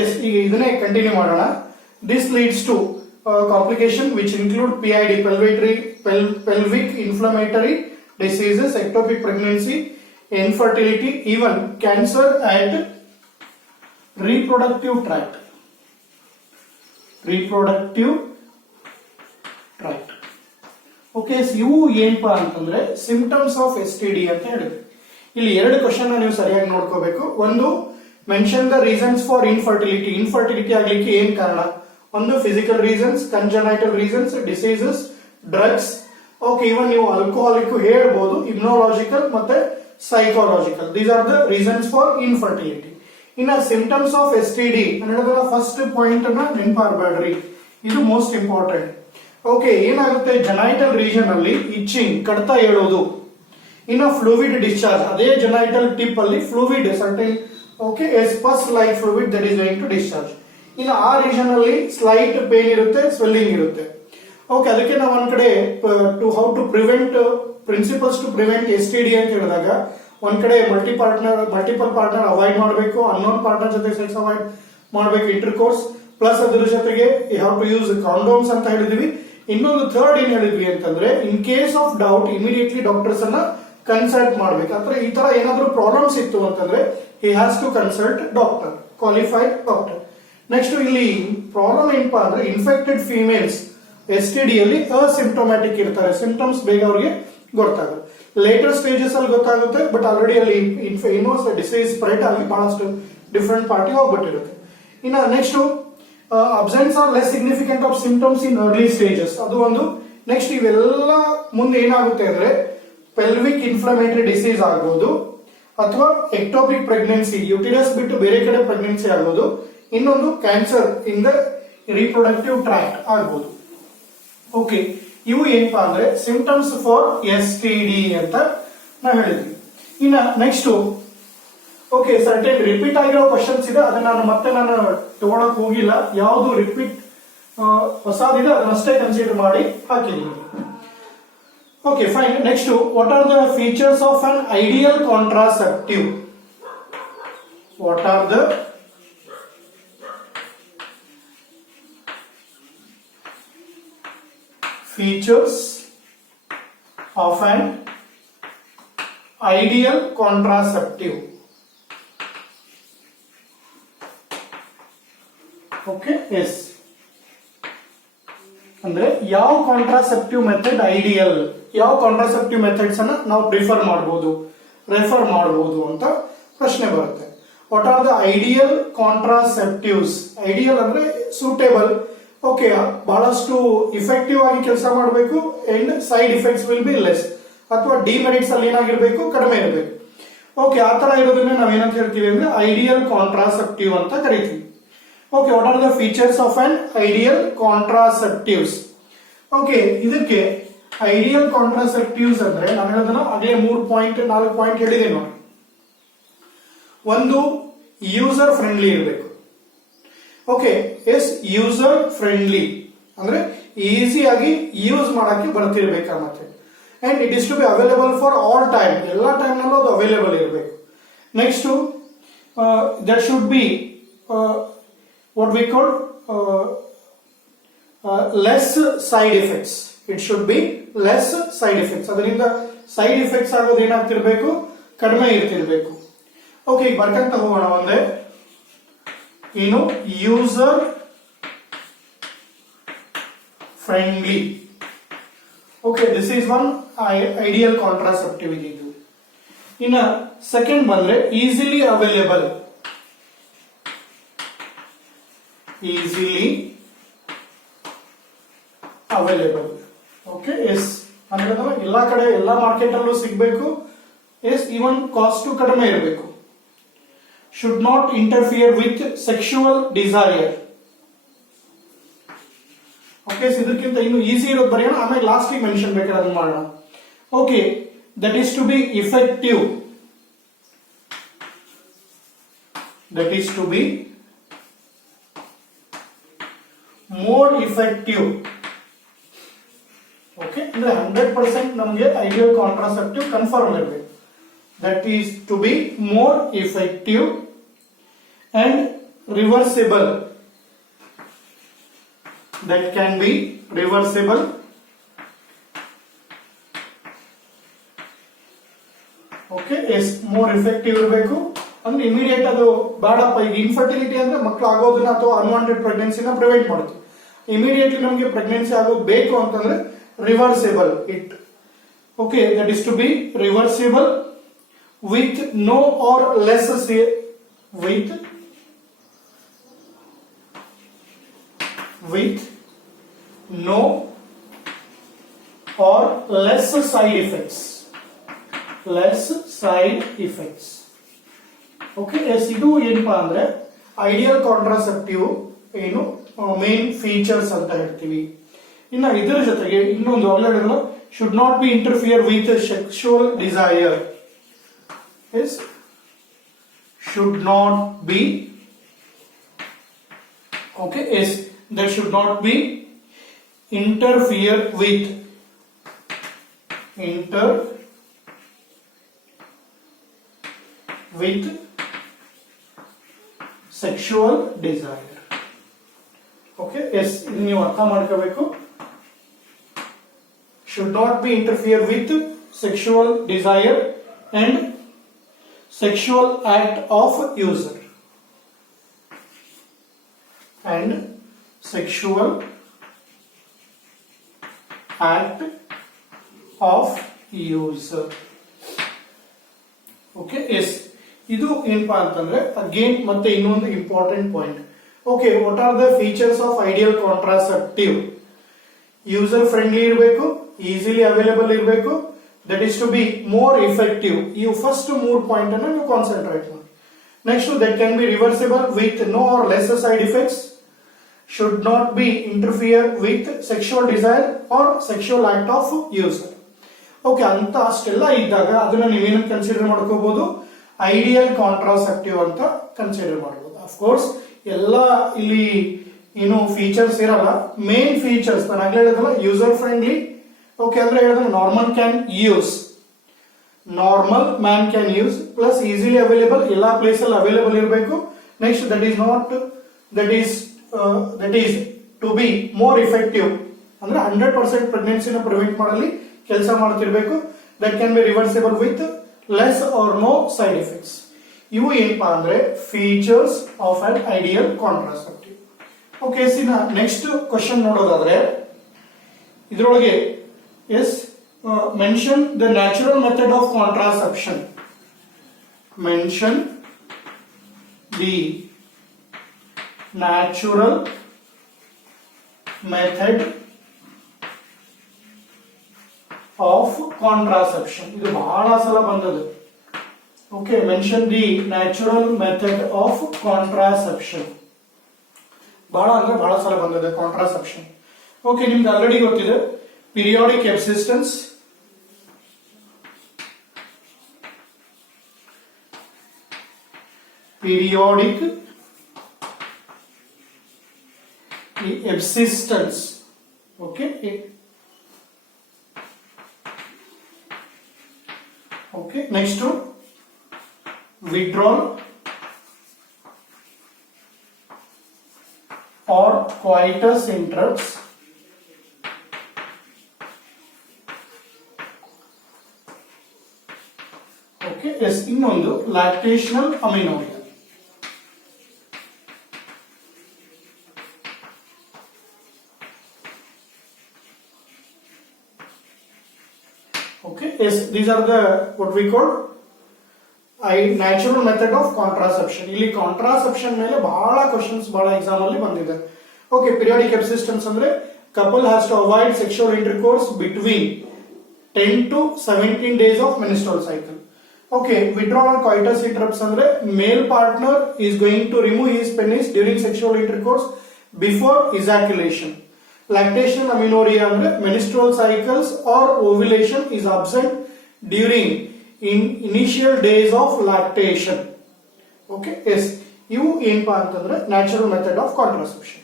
ಎಸ್, ಈಗ ಇದನ್ನೇ ಕಂಟಿನ್ಯೂ ಮಾಡೋಣ. This leads to complication which include PID, pelvic inflammatory diseases, ectopic pregnancy, infertility, even cancer and reproductive tract. Okay, ಇವು ಏನಪ್ಪಾ ಅಂತಂದ್ರೆ symptoms of STD ಅಂತ ಹೇಳಿದ್ವಿ. ಇಲ್ಲಿ ಎರಡು ಕ್ವಶನ್ ನೀವು ಸರಿಯಾಗಿ ನೋಡ್ಕೋಬೇಕು. ಒಂದು, mention the reasons for infertility ಆಗ್ಲಿಕ್ಕೆ ಏನ್ ಕಾರಣ. ಒಂದು, physical reasons, congenital reasons, diseases, drugs. Okay, even ನೀವು ಆಲ್ಕೋಹಾಲಿಕ್ ಹೇಳ್ಬೋದು, ಇಮ್ಯುನೋಲಾಜಿಕಲ್ ಮತ್ತೆ psychological. These are the reasons for infertility. ಇನ್ನ ಸಿಂಪ್ಟಮ್ಸ್ ಆಫ್ STD ಅನ್ನೋದರ ಫಸ್ಟ್ ಪಾಯಿಂಟ್ ಅನ್ನ ನೆನಪಾರ್ಬೇಡ್ರಿ, ಇದು ಮೋಸ್ಟ್ ಇಂಪಾರ್ಟೆಂಟ್. ಓಕೆ, ಏನಾಗುತ್ತೆ, ಜೆನೈಟಲ್ ರೀಜನ್ ಅಲ್ಲಿ ಇಚ್ಚಿಂಗ್, ಕಡ್ತ ಹೇಳೋದು. ಇನ್ನು ಫ್ಲೂಯಿಡ್ ಡಿಸ್ಚಾರ್ಜ್, ಅದೇ ಜೆನೈಟಲ್ ಟಿಪ್ ಅಲ್ಲಿ fluid certain, okay, pus like fluid that is going to discharge. ಇನ್ನು ಆ ರೀಜನ್ ಅಲ್ಲಿ ಸ್ಲೈಟ್ ಪೇನ್ ಇರುತ್ತೆ, ಸ್ವೆಲ್ಲಿಂಗ್ ಇರುತ್ತೆ. ಓಕೆ, ಅದಕ್ಕೆ ನಾವು ಒಂದ್ ಕಡೆ how to prevent, principles to prevent STD ಅಂತ ಹೇಳಿದಾಗ, ಒಂದ್ ಕಡೆ ಮಲ್ಟಿಪಲ್ ಪಾರ್ಟ್ನರ್ ಅವಾಯ್ಡ್ ಮಾಡಬೇಕು, ಅನ್ನೋನ್ ಪಾರ್ಟ್ನರ್ ಜೊತೆ ಸೆಕ್ಸ್ ಅವಾಯ್ಡ್ ಮಾಡಬೇಕು, ಇಂಟರ್ಕೋರ್ಸ್, ಪ್ಲಸ್ ಅದ್ರ ಜೊತೆಗೆ you have to use condoms ಅಂತ ಹೇಳಿದ್ವಿ. ಇನ್ನೊಂದು ಥರ್ಡ್ ಏನ್ ಹೇಳಿದ್ವಿ ಅಂತಂದ್ರೆ, in case of doubt immediately doctors ಅನ್ನ ಕನ್ಸಲ್ಟ್ ಮಾಡ್ಬೇಕು. ಅಂದ್ರೆ ಈ ತರ ಏನಾದ್ರೂ ಪ್ರಾಬ್ಲಮ್ಸ್ ಇತ್ತು ಅಂತಂದ್ರೆ he has to consult doctor, qualified doctor. Next ಇಲ್ಲಿ ಪ್ರಾಬ್ಲಮ್ ಏನಪ್ಪಾ ಅಂದ್ರೆ, ಇನ್ಫೆಕ್ಟೆಡ್ ಫಿಮೇಲ್ಸ್ STD ಅಲ್ಲಿ ಅಸಿಂಪ್ಟೊಮ್ಯಾಟಿಕ್ ಇರ್ತಾರೆ, ಸಿಂಪ್ಟಮ್ಸ್ ಬೇಗ ಅವ್ರಿಗೆ ಗೊತ್ತಾಗುತ್ತೆ. ಲೇಟರ್ ಸ್ಟೇಜಸ್ ಅಲ್ಲಿ ಗೊತ್ತಾಗುತ್ತೆ, ಬಟ್ ಆಲ್ರೆಡಿ ಅಲ್ಲಿ ಡಿಸೀಸ್ ಸ್ಪ್ರೆಡ್ ಆಗಿ ಬಹಳಷ್ಟು ಡಿಫ್ರೆಂಟ್ ಪಾರ್ಟಿ ಹೋಗ್ಬಿಟ್ಟಿರುತ್ತೆ. ಇನ್ನ next, absence or less significant of symptoms in early stages, ಅದು ಒಂದು. ನೆಕ್ಸ್ಟ್ ಇವೆಲ್ಲ ಮುಂದೆ ಏನಾಗುತ್ತೆ ಅಂದ್ರೆ, ಪೆಲ್ವಿಕ್ ಇನ್ಫ್ಲಮೇಟರಿ ಡಿಸೀಸ್ ಆಗ್ಬೋದು, ಅಥವಾ ಎಕ್ಟೋಪಿಕ್ ಪ್ರೆಗ್ನೆನ್ಸಿ, ಯುಟಿರಸ್ ಬಿಟ್ಟು ಬೇರೆ ಕಡೆ ಪ್ರೆಗ್ನೆನ್ಸಿ ಆಗ್ಬೋದು. ಇನ್ನೊಂದು, cancer in the reproductive tract ಆಗ್ಬೋದು. ಓಕೆ, ಇವು ಏನಪ್ಪಾ ಅಂದ್ರೆ ಸಿಂಪ್ಟಮ್ಸ್ ಫಾರ್ STD ಅಂತ ನಾವು ಹೇಳಿದ್ವಿ. ಇನ್ನ ನೆಕ್ಸ್ಟ್, ಓಕೆ, ಸರ್ಟೆನ್ ರಿಪೀಟ್ ಆಗಿರೋ ಕ್ವಶನ್ಸ್ ಇದೆ, ಅದನ್ನ ನಾನು ತಗೊಳಕ್ ಹೋಗಿಲ್ಲ. ಯಾವುದು ರಿಪೀಟ್ ಹೊಸದಿದೆ ಅದನ್ನಷ್ಟೇ ಕನ್ಸಿಡರ್ ಮಾಡಿ ಹಾಕಿದ್ದೀನಿ. Okay, fine. Next, what are the features of an ideal contraceptive? What are the features of an ideal contraceptive? Okay, yes. ಅಂದ್ರೆ ಯಾವ ಕಾಂಟ್ರಾಸೆಪ್ಟಿವ್ ಮೆಥಡ್ ಐಡಿಯಲ್, ಯಾವ ಕಾಂಟ್ರಾಸೆಪ್ಟಿವ್ ಮೆಥಡ್ಸ್ ಅನ್ನ ನಾವು ಪ್ರಿಫರ್ ಮಾಡಬಹುದು, ರೆಫರ್ ಮಾಡಬಹುದು ಅಂತ ಪ್ರಶ್ನೆ ಬರುತ್ತೆ. What are the ideal contraceptives? Ideal ಅಂದ್ರೆ ಸೂಟೇಬಲ್, ಓಕೆ, ಬಹಳಷ್ಟು ಇಫೆಕ್ಟಿವ್ ಆಗಿ ಕೆಲಸ ಮಾಡಬೇಕು, and side effects will be less, ಅಥವಾ ಡಿಮೆರಿಟ್ಸ್ ಅಲ್ಲಿ ಏನಾಗಿರ್ಬೇಕು, ಕಡಿಮೆ ಇರಬೇಕು. ಓಕೆ, ಆ ತರ ಇರೋದನ್ನ ನಾವೇನಂತ ಹೇಳ್ತೀವಿ ಅಂದ್ರೆ ಐಡಿಯಲ್ ಕಾಂಟ್ರಾಸೆಪ್ಟಿವ್ ಅಂತ ಕರಿತೀವಿ. Okay, what are the features of an ideal contraceptives? Okay, ಇದಕ್ಕೆ ಐಡಿಯಲ್ ಕಾಂಟ್ರಾಸೆಪ್ಟಿವ್ಸ್ ಅಂದ್ರೆ ನಾನು ಹೇಳೋದನ್ನ ಆಗಲೇ 4 ಪಾಯಿಂಟ್ ಹೇಳಿದೆ ನೋಡಿ. ಒಂದು, ಯೂಸರ್ ಫ್ರೆಂಡ್ಲಿ ಇರಬೇಕು. ಓಕೆ, ಎಸ್, ಯೂಸರ್ ಫ್ರೆಂಡ್ಲಿ ಅಂದ್ರೆ ಈಸಿಯಾಗಿ ಯೂಸ್ ಮಾಡಕ್ಕೆ ಬರ್ತಿರ್ಬೇಕಾ ಮತ್ತೆ. And it is to be available for all time, ಎಲ್ಲ ಟೈಮ್ ನಲ್ಲೂ ಅದು ಅವೈಲೇಬಲ್ ಇರಬೇಕು. Next, that should be what we call less side effects. It should be less side effects. ಅದರಿಂದ ಸೈಡ್ ಎಫೆಕ್ಟ್ಸ್ ಆಗೋದು ಏನಾಗ್ತಿರ್ಬೇಕು, ಕಡಿಮೆ ಇರ್ತಿರ್ಬೇಕು. ಓಕೆ, ಈಗ ಬರ್ಕಂತ ಹೋಗೋಣ ಒಂದೇ. ಏನು, user friendly. Okay, this is one ideal contraceptive ಇದ್ದು. ಇನ್ನ ಸೆಕೆಂಡ್ ಬಂದ್ರೆ easily available. Easily available. Okay, yes, ಅಂದ್ರೆ ಎಲ್ಲಾ ಕಡೆ ಎಲ್ಲಾ ಮಾರ್ಕೆಟ್ ಅಲ್ಲೂ ಸಿಗಬೇಕು. ಎಸ್, ಈವನ್ ಕಾಸ್ಟ್ ಕಡಿಮೆ ಇರಬೇಕು. should not interfere with sexual desire. Okay, ಇದಕ್ಕಿಂತ ಇನ್ನು ಈಸಿ ಇರೋದು ಬರೆಯೋಣ, ಆಮೇಲೆ ಲಾಸ್ಟ್ ಮೆನ್ಷನ್ ಬೇಕಾದ್ರೆ ಅದನ್ನ ಮಾಡೋಣ. Okay, that is to be effective. That is to be more effective. Okay, ಅಂದ್ರೆ 100% ನಮಗೆ ಐಡಿಯಲ್ ಕಾಂಟ್ರಾಸೆಪ್ಟಿವ್ ಕನ್ಫರ್ಮ್ ಇರಬೇಕು. That is to be more effective and reversible, that can be reversible. Okay yes more effective ಇರಬೇಕು. ಅಂದ್ರೆ ಇಮಿಡಿಯೇಟ್ ಅದು ಬೇಡಪ್ಪ, ಈಗ ಇನ್ಫರ್ಟಿಲಿಟಿ ಅಂದ್ರೆ ಮಕ್ಕಳು ಆಗೋದನ್ನ ಅಥವಾ ಅನ್ವಾಂಟೆಡ್ ಪ್ರೆಗ್ನೆನ್ಸಿನ ಪ್ರಿವೆಂಟ್ ಮಾಡುತ್ತೆ. ಇಮಿಡಿಯೇಟ್ಲಿ ನಮಗೆ ಪ್ರೆಗ್ನೆನ್ಸಿ ಆಗೋದು ಬೇಕು ಅಂತಂದ್ರೆ reversible it. Okay, that is to be reversible with no or less with no or less side effects. Okay yes, ಇದು ಏನಪ್ಪಾ ಅಂದ್ರೆ ಐಡಿಯಲ್ ಕಾಂಟ್ರಾಸೆಪ್ಟಿವ್ ಏನು ಮೇನ್ ಫೀಚರ್ಸ್ ಅಂತ ಹೇಳ್ತೀವಿ. ಇನ್ನು ಇದರ ಜೊತೆಗೆ ಇನ್ನೊಂದು ಹೇಳಿದ್ರು, should not be interfere with sexual desire. Is should not be, okay, yes, that should not be interfere with sexual desire. Okay, yes, ನೀವು ಅರ್ಥ ಮಾಡ್ಕೋಬೇಕು. should not be interfere with sexual desire and sexual act of user and sexual act of user. Okay yes, ಇದು ಏನಪ್ಪಾ ಅಂತಂದ್ರೆ ಅಗೇನ್ ಮತ್ತೆ ಇನ್ನೊಂದು important point. Okay, what are the features of ideal contraceptive? User friendly ಇರಬೇಕು, easily available ಇರಬೇಕು, that is to be more effective. You first ಮೂರು ಪಾಯಿಂಟ್ ಅನ್ನು ನೀವು ಕಾನ್ಸಂಟ್ರೇಟ್ ಮಾಡಿ. Next, that can be reversible with no or less side effects, should not be interfere with sexual desire or sexual act of user. Okay, ಅಂತ ಅಷ್ಟೆಲ್ಲ ಇದ್ದಾಗ ಅದನ್ನ ನೀವೇನು ಕನ್ಸಿಡರ್ ಮಾಡ್ಕೋಬಹುದು? ಐಡಿಯಲ್ ಕಾಂಟ್ರಾಸೆಪ್ಟಿವ್ ಅಂತ ಕನ್ಸಿಡರ್ ಮಾಡಬಹುದು. ಅಫ್ಕೋರ್ಸ್ ಎಲ್ಲ ಇಲ್ಲಿ ಏನು ಫೀಚರ್ಸ್ ಇರಲ್ಲ. ಮೇನ್ ಫೀಚರ್ಸ್ ನಾನು ಆಗ್ಲೇ ಹೇಳಿದಲ್ಲ, ಯೂಸರ್ ಫ್ರೆಂಡ್ಲಿ. ಓಕೆ, ಅಂದ್ರೆ ಹೇಳಿದ್ರೆ normal man can use plus easily available, ಎಲ್ಲಾ ಪ್ಲೇಸ್ ಅಲ್ಲಿ ಅವೈಲೇಬಲ್ ಇರಬೇಕು. Next, that is to be more effective, ಅಂದ್ರೆ 100% ಪ್ರೆಗ್ನೆನ್ಸಿನ ಪ್ರಿವೆಂಟ್ ಮಾಡಲಿ ಕೆಲಸ ಮಾಡ್ತಿರ್ಬೇಕು. That can be reversible with less or no side effects. ಇವು ಏನಪ್ಪಾ ಅಂದ್ರೆ features of an ideal contraceptive. Okay, next question ನೋಡೋದಾದ್ರೆ ಇದರೊಳಗೆ Yes, mention the natural method of contraception. Mention the natural method of contraception. ಇದು ಬಹಳ ಸಲ ಬಂದದ್ದು. Okay, mention the natural method of contraception. ಬಹಳ ಅಂದ್ರೆ ಬಹಳ ಸಲ ಬಂದದ್ದು ಕಾಂಟ್ರಾಸೆಪ್ಷನ್. ಓಕೆ, ನಿಮ್ಗೆ ಆಲ್ರೆಡಿ ಗೊತ್ತಿದೆ. Periodic abstinence, okay, okay, next to withdrawal or coitus interrupts. Yes, ಇನ್ನೊಂದು lactational amenorrhoea. Okay yes, these are the what we call natural method of contraception. ಇಲ್ಲಿ contraception ಮೇಲೆ ಬಹಳ ಕ್ವಶನ್ಸ್ ಬಹಳ ಎಕ್ಸಾಮ್ ಅಲ್ಲಿ ಬಂದಿದೆ. ಓಕೆ, ಪೀರಿಯಾಡಿಕ್ ಅಬ್ಸಿಸ್ಟೆನ್ಸ್ ಅಂದ್ರೆ couple has to avoid sexual intercourse between 10 to 17 days of menstrual cycle. Okay, withdrawal coitus interrupts andre male partner is going to remove his penis during sexual intercourse before ejaculation. Lactational amenorrhea andre menstrual cycles or ovulation is absent during initial days of lactation. Okay, yes, ivu ಏನಪ್ಪಾ ಅಂತಂದ್ರೆ natural method of contraception.